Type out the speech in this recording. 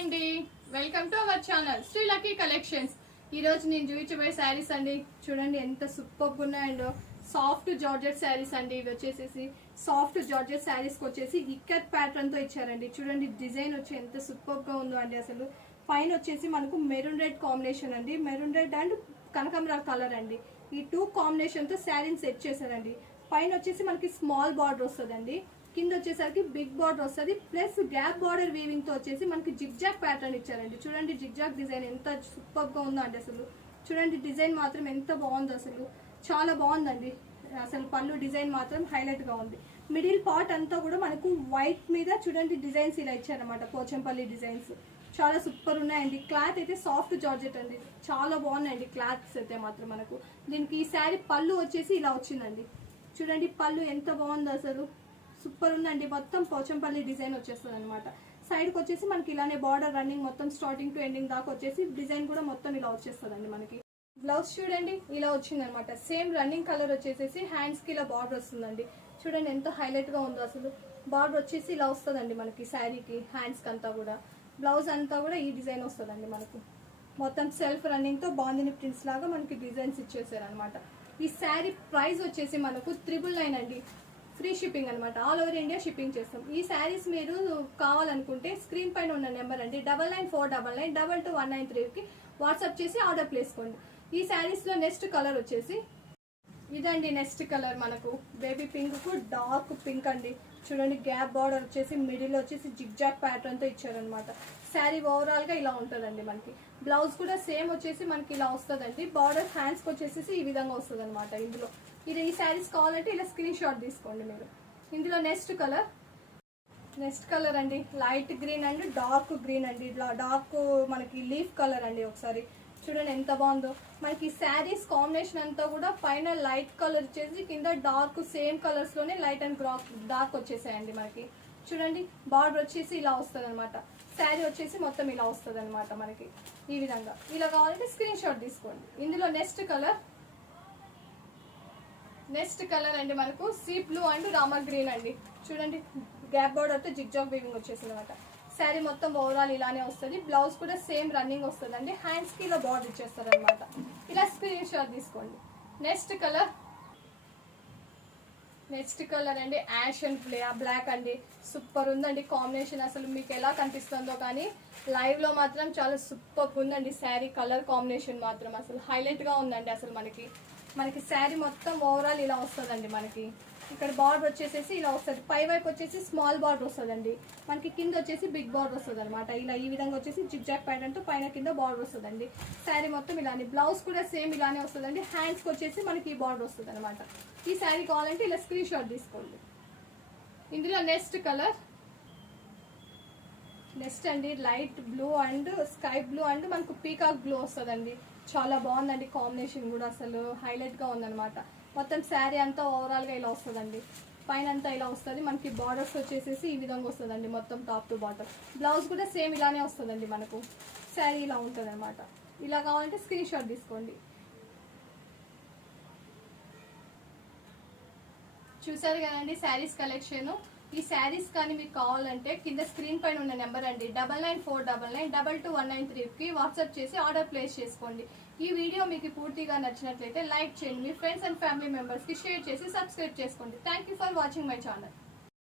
అండి, welcome to our channel Sri Lucky Collections. ఈ రోజు నేను చూపించబోయే శారీస్ అండి. చూడండి ఎంత సూపర్ గా ఉన్నాయండో. సాఫ్ట్ జార్జెట్ శారీస్ అండి. ఇవి వచ్చేసి సాఫ్ట్ జార్జెట్ శారీస్ కి వచ్చేసి ఇక్కత్ ప్యాటర్న్ తో ఇచ్చారండి. చూడండి డిజైన్ వచ్చి ఎంత సూపర్ గా ఉందో అండి. అసలు పైన వచ్చేసి మనకు మెరూన్ రెడ్ కాంబినేషన్ అండి. మెరూన్ రెడ్ అండ్ కనకాంబర కలర్ అండి. ఈ టూ కాంబినేషన్ తో శారీని సెట్ చేశారండి. పైన వచ్చేసి మనకి స్మాల్ బార్డర్ వస్తుందండి. కింద వచ్చేసరికి బిగ్ బార్డర్ వస్తుంది. ప్లస్ గ్యాప్ బార్డర్ వీవింగ్ తో వచ్చేసి మనకి జిగ్జాగ్ ప్యాటర్న్ ఇచ్చారండి. చూడండి జిగ్జాగ్ డిజైన్ ఎంత సూపర్ గా ఉందో అండి. అసలు చూడండి డిజైన్ మాత్రం ఎంత బాగుందో, అసలు చాలా బాగుందండి. అసలు పళ్ళు డిజైన్ మాత్రం హైలైట్ గా ఉంది. మిడిల్ పార్ట్ అంతా కూడా మనకు వైట్ మీద చూడండి డిజైన్స్ ఇలా ఇచ్చారనమాట. పోచంపల్లి డిజైన్స్ చాలా సూపర్ ఉన్నాయండి. క్లాత్ అయితే సాఫ్ట్ జార్జెట్ అండి. చాలా బాగున్నాయండి క్లాత్స్ అయితే మాత్రం. మనకు దీనికి ఈ శారీ పళ్ళు వచ్చేసి ఇలా వచ్చిందండి. చూడండి పళ్ళు ఎంత బాగుందో, అసలు సూపర్ ఉందండి. మొత్తం పోచంపల్లి డిజైన్ వచ్చేస్తుంది అనమాట. సైడ్కి వచ్చేసి మనకి ఇలానే బార్డర్ రన్నింగ్ మొత్తం స్టార్టింగ్ టు ఎండింగ్ దాకా వచ్చేసి డిజైన్ కూడా మొత్తం ఇలా వచ్చేస్తుందండి. మనకి బ్లౌజ్ చూడండి ఇలా వచ్చింది అనమాట. సేమ్ రన్నింగ్ కలర్ వచ్చేసి హ్యాండ్స్ కి ఇలా బార్డర్ వస్తుందండి. చూడండి ఎంత హైలైట్ గా ఉందో. అసలు బార్డర్ వచ్చేసి ఇలా వస్తుందండి మనకి శారీకి, హ్యాండ్స్ కి అంతా కూడా. బ్లౌజ్ అంతా కూడా ఈ డిజైన్ వస్తుందండి మనకు. మొత్తం సెల్ఫ్ రన్నింగ్ తో బాందిని ప్రింట్స్ లాగా మనకి డిజైన్స్ ఇచ్చేసారు అనమాట. ఈ శారీ ప్రైస్ వచ్చేసి మనకు 999 అండి. ఫ్రీ షిప్పింగ్ అనమాట. ఆల్ ఓవర్ ఇండియా షిప్పింగ్ చేస్తాం. ఈ శారీస్ మీరు కావాలనుకుంటే స్క్రీన్ పైన ఉన్న నెంబర్ అండి 994999221993 కి వాట్సాప్ చేసి ఆర్డర్ ప్లేసుకోండి. ఈ శారీస్ లో నెక్స్ట్ కలర్ వచ్చేసి ఇదండి. నెక్స్ట్ కలర్ మనకు బేబీ పింక్ కు డార్క్ పింక్ అండి. చూడండి గ్యాప్ బార్డర్ వచ్చేసి మిడిల్ వచ్చేసి జిగ్జాగ్ ప్యాటర్న్ తో ఇచ్చారనమాట. శారీ ఓవరాల్ గా ఇలా ఉంటుందండి. మనకి బ్లౌజ్ కూడా సేమ్ వచ్చేసి మనకి ఇలా వస్తుందండి. బార్డర్ హ్యాండ్స్ కి వచ్చేసి ఈ విధంగా వస్తుంది అనమాట. ఇందులో ఇది ఈ శారీస్ కావాలంటే ఇలా స్క్రీన్ షాట్ తీసుకోండి మీరు. ఇందులో నెక్స్ట్ కలర్ అండి light green and dark green అండి. ఇట్లా డార్క్ మనకి లీఫ్ కలర్ అండి. ఒకసారి చూడండి ఎంత బాగుందో. మనకి శారీస్ కాంబినేషన్ అంతా కూడా పైన లైట్ కలర్ వచ్చేసి కింద డార్క్ సేమ్ కలర్స్ లోనే లైట్ అండ్ డార్క్ వచ్చేసాయండి. మనకి చూడండి బార్డర్ వచ్చేసి ఇలా వస్తుంది అనమాట. శారీ వచ్చేసి మొత్తం ఇలా వస్తుంది అనమాట. మనకి ఈ విధంగా ఇలా కావాలంటే స్క్రీన్ షాట్ తీసుకోండి. ఇందులో నెక్స్ట్ కలర్ అండి మనకు sea blue and Rama green అండి. చూడండి గ్యాప్ బార్డర్ తో జిగ్జాగ్ వీవింగ్ వచ్చేసింది అనమాట. శారీ మొత్తం ఓవరాల్ ఇలానే వస్తుంది. బ్లౌజ్ కూడా సేమ్ రన్నింగ్ వస్తుంది అండి. హ్యాండ్స్ కి ఇలా బార్డర్ ఇచ్చేస్తారు అనమాట. ఇలా స్క్రీన్ షాట్ తీసుకోండి. నెక్స్ట్ కలర్ అండి యాష్ అండ్ బ్లాక్ అండి. సూపర్ ఉందండి కాంబినేషన్. అసలు మీకు ఎలా కనిపిస్తుందో కానీ లైవ్ లో మాత్రం చాలా సూపర్ ఉందండి. శారీ కలర్ కాంబినేషన్ మాత్రం అసలు హైలైట్ గా ఉందండి. అసలు మనకి శారీ మొత్తం ఓవరాల్ ఇలా వస్తుందండి. మనకి ఇక్కడ బార్డర్ వచ్చేసి ఇలా వస్తుంది. పై వైపు వచ్చేసి స్మాల్ బార్డర్ వస్తుందండి. మనకి కింద వచ్చేసి బిగ్ బార్డర్ వస్తుంది అనమాట. ఇలా ఈ విధంగా వచ్చేసి జిగ్జాగ్ ప్యాటర్న్ తో పైన కింద బార్డర్ వస్తుందండి. శారీ మొత్తం ఇలానే. బ్లౌజ్ కూడా సేమ్ ఇలానే వస్తుందండి. హ్యాండ్స్ కి వచ్చేసి మనకి ఈ బార్డర్ వస్తుంది అనమాట. ఈ శారీ కావాలంటే ఇలా స్క్రీన్ షాట్ తీసుకోండి. ఇందులో నెక్స్ట్ అండి light blue and sky blue and మనకు పీకాక్ బ్లూ వస్తుందండి. చాలా బాగుందండి కాంబినేషన్ కూడా. అసలు హైలైట్ గా ఉందన్నమాట. మొత్తం శారీ అంతా ఓవరాల్ గా ఇలా వస్తుందండి. పైన అంతా ఇలా వస్తుంది. మనకి బార్డర్స్ వచ్చేసి ఈ విధంగా వస్తుందండి. మొత్తం టాప్ టు బాటమ్. బ్లౌజ్ కూడా సేమ్ ఇలానే వస్తుందండి. మనకు శారీ ఇలా ఉంటుంది అనమాట. ఇలా కావాలంటే స్క్రీన్ షాట్ తీసుకోండి. చూసారు కదండి శారీస్ కలెక్షన్. ఈ శారీస్ కానీ మీకు కావాలంటే కింద స్క్రీన్ పైన ఉన్న నెంబర్ అండి 994999221993 కి వాట్సాప్ చేసి ఆర్డర్ ప్లేస్ చేసుకోండి. ఈ వీడియో మీకు పూర్తిగా నచ్చినట్లయితే లైక్ చేయండి. మీ ఫ్రెండ్స్ అండ్ ఫ్యామిలీ మెంబర్స్ కి షేర్ చేసి సబ్స్క్రైబ్ చేసుకోండి. Thank for watching my channel.